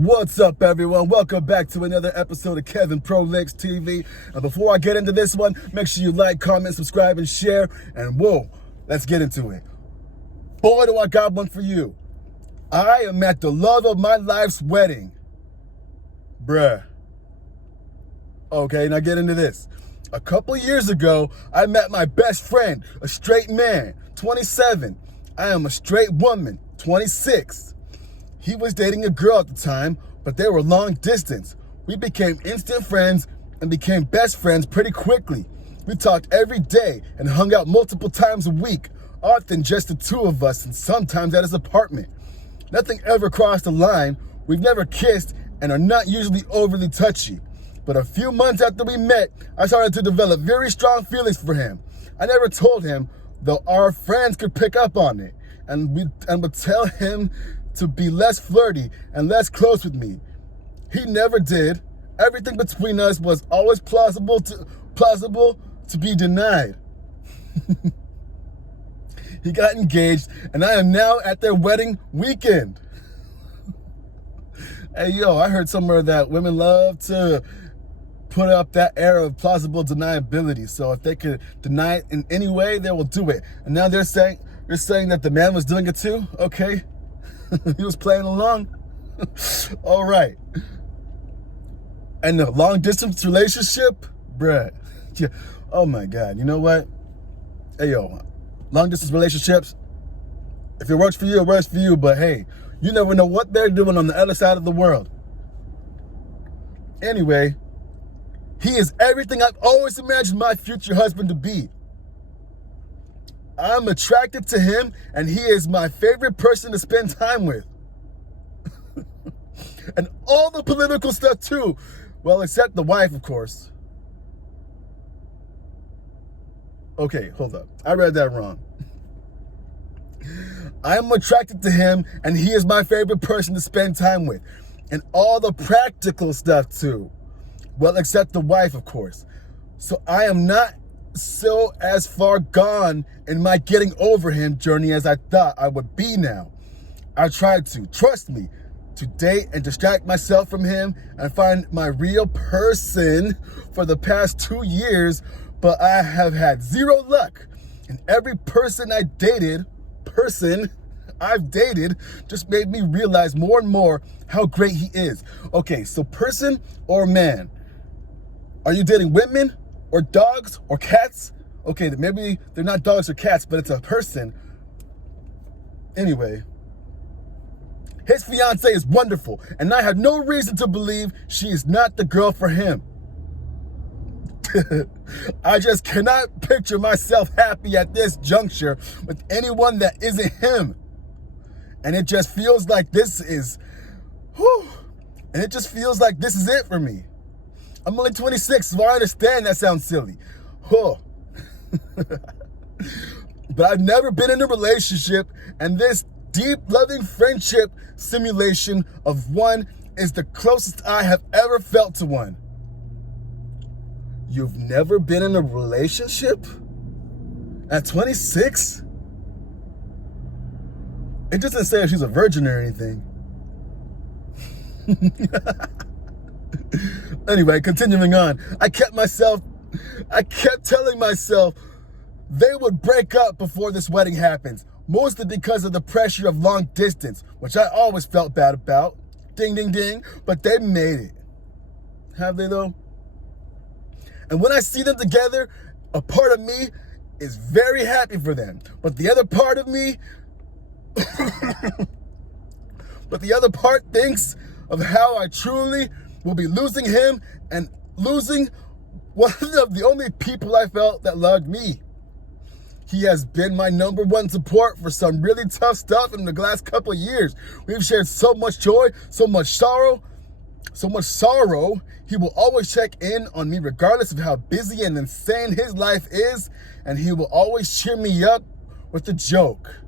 What's up, everyone? Welcome back to another episode of Kevin Prolix TV. And before I get into this one, make sure you like, comment, subscribe, and share. And whoa, let's get into it. Boy, do I got one for you. I am at the love of my life's wedding. Bruh. Okay, now get into this. A couple years ago, I met my best friend, a straight man, 27. I am a straight woman, 26. He was dating a girl at the time, but they were long distance. We became instant friends and became best friends pretty quickly. We talked every day and hung out multiple times a week, often just the two of us and sometimes at his apartment. Nothing ever crossed the line. We've never kissed and are not usually overly touchy. But a few months after we met, I started to develop very strong feelings for him. I never told him, though our friends could pick up on it, and would tell him to be less flirty and less close with me. He never did. Everything between us was always plausible to be denied. He got engaged, and I am now at their wedding weekend. Hey, yo, I heard somewhere that women love to put up that air of plausible deniability. So if they could deny it in any way, they will do it. And now you're saying that the man was doing it too? Okay. He was playing along? All right. And the long distance relationship? Bruh. Yeah. Oh my God. You know what? Hey, yo, long distance relationships, if it works for you, it works for you. But hey, you never know what they're doing on the other side of the world. Anyway, he is everything I've always imagined my future husband to be. I'm attracted to him, and he is my favorite person to spend time with. And all the political stuff too. Well, except the wife, of course. Okay, hold up. I read that wrong. I'm attracted to him, and he is my favorite person to spend time with. And all the practical stuff too. Well, except the wife, of course. So I am not so as far gone in my getting over him journey as I thought I would be now. I tried to, trust me, to date and distract myself from him and find my real person for the past 2 years, but I have had zero luck. And every person I've dated just made me realize more and more how great he is. Okay, so person or man? Are you dating women or dogs or cats? Okay, maybe they're not dogs or cats, but it's a person. Anyway, his fiance is wonderful, and I have no reason to believe she is not the girl for him. I just cannot picture myself happy at this juncture with anyone that isn't him. And it just feels like this is it for me. I'm only 26, so I understand that sounds silly. But I've never been in a relationship, and this deep, loving friendship simulation of one is the closest I have ever felt to one. You've never been in a relationship? At 26? It doesn't say if she's a virgin or anything. Anyway, continuing on. I kept telling myself they would break up before this wedding happens, mostly because of the pressure of long distance, which I always felt bad about. Ding, ding, ding. But they made it. Have they, though? And when I see them together, a part of me is very happy for them. But the other part of me, thinks of how I truly will be losing him and losing one of the only people I felt that loved me. He has been my number one support for some really tough stuff in the last couple of years. We've shared so much joy, so much sorrow. He will always check in on me regardless of how busy and insane his life is, and he will always cheer me up with a joke.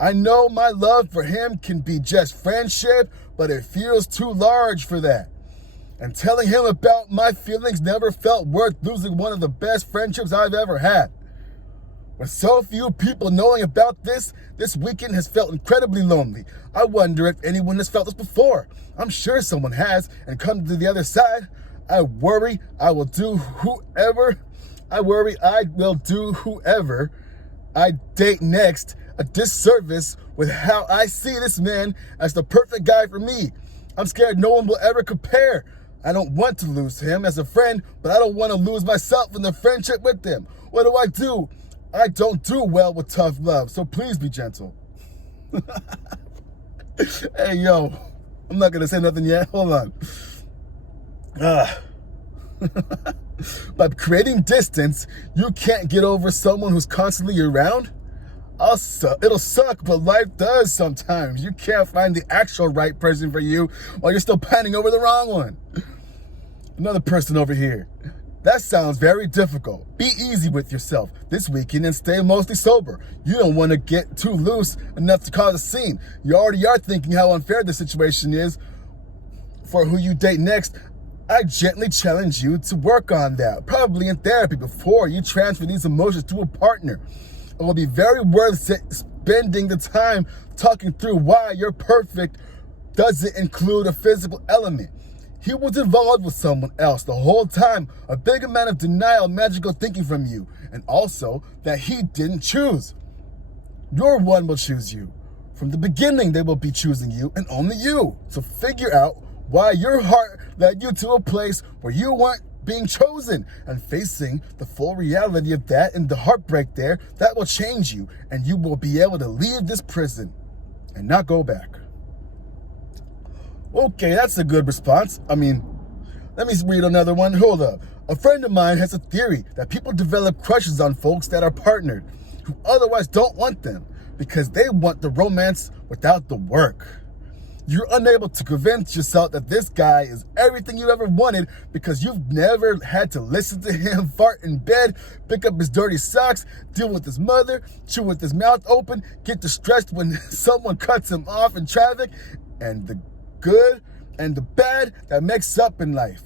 I know my love for him can be just friendship, but it feels too large for that. And telling him about my feelings never felt worth losing one of the best friendships I've ever had. With so few people knowing about this weekend has felt incredibly lonely. I wonder if anyone has felt this before. I'm sure someone has and come to the other side. I worry I will do whoever I date next a disservice with how I see this man as the perfect guy for me. I'm scared no one will ever compare. I don't want to lose him as a friend, but I don't want to lose myself in the friendship with him. What do? I don't do well with tough love, so please be gentle. Hey, yo, I'm not going to say nothing yet. Hold on. By creating distance, you can't get over someone who's constantly around? It'll suck, but life does sometimes. You can't find the actual right person for you while you're still pining over the wrong one. Another person over here. That sounds very difficult. Be easy with yourself this weekend and stay mostly sober. You don't want to get too loose enough to cause a scene. You already are thinking how unfair the situation is for who you date next. I gently challenge you to work on that, probably in therapy, before you transfer these emotions to a partner. It will be very worth spending the time talking through why your perfect doesn't include a physical element. He was involved with someone else the whole time, a big amount of denial, magical thinking from you, and also that he didn't choose. Your one will choose you. From the beginning, they will be choosing you and only you. So figure out why your heart led you to a place where you weren't being chosen, and facing the full reality of that and the heartbreak there, that will change you, and you will be able to leave this prison and not go back. Okay, that's a good response. Let me read another one. Hold up. A friend of mine has a theory that people develop crushes on folks that are partnered who otherwise don't want them because they want the romance without the work. You're unable to convince yourself that this guy is everything you ever wanted because you've never had to listen to him fart in bed, pick up his dirty socks, deal with his mother, chew with his mouth open, get distressed when someone cuts him off in traffic, and the good and the bad that makes up in life.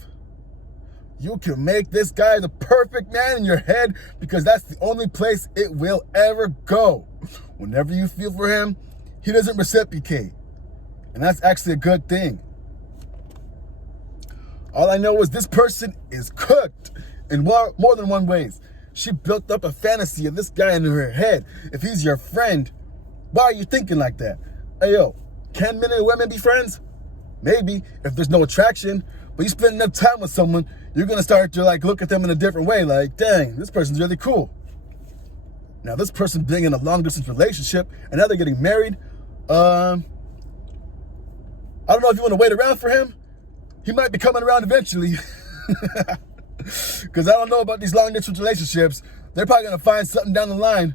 You can make this guy the perfect man in your head because that's the only place it will ever go. Whenever you feel for him, he doesn't reciprocate. And that's actually a good thing. All I know is this person is cooked in more than one ways. She built up a fantasy of this guy in her head. If he's your friend, why are you thinking like that? Hey, yo, can men and women be friends? Maybe, if there's no attraction. But you spend enough time with someone, you're going to start to look at them in a different way. Like, dang, this person's really cool. Now, this person being in a long-distance relationship, and now they're getting married, I don't know if you want to wait around for him. He might be coming around eventually. Because I don't know about these long-distance relationships. They're probably going to find something down the line.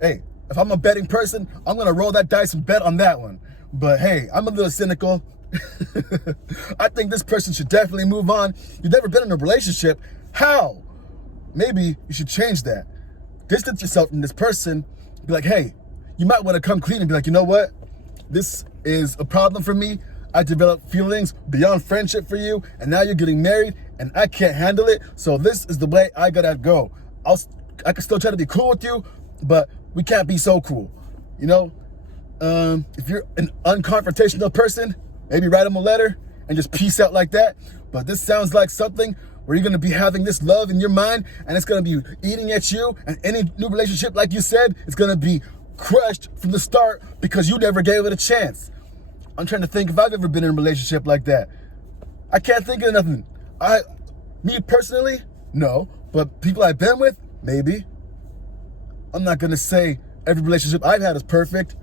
Hey, if I'm a betting person, I'm going to roll that dice and bet on that one. But hey, I'm a little cynical. I think this person should definitely move on. You've never been in a relationship. How? Maybe you should change that. Distance yourself from this person. Be like, hey, you might want to come clean and be like, you know what? This is a problem for me. I developed feelings beyond friendship for you, and now you're getting married, and I can't handle it. So this is the way I gotta go. I can still try to be cool with you, but we can't be so cool. You know, if you're an unconfrontational person, maybe write him a letter and just peace out like that. But this sounds like something where you're gonna be having this love in your mind, and it's gonna be eating at you. And any new relationship, like you said, it's gonna be crushed from the start because you never gave it a chance. I'm trying to think if I've ever been in a relationship like that. I can't think of nothing. Me personally, no. But people I've been with, maybe. I'm not gonna say every relationship I've had is perfect,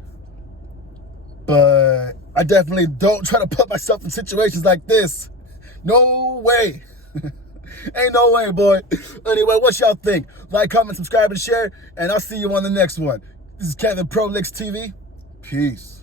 but I definitely don't try to put myself in situations like this. No way. Ain't no way, boy. Anyway, what y'all think? Like, comment, subscribe, and share, and I'll see you on the next one. This is Kevin Pro Licks TV. Peace.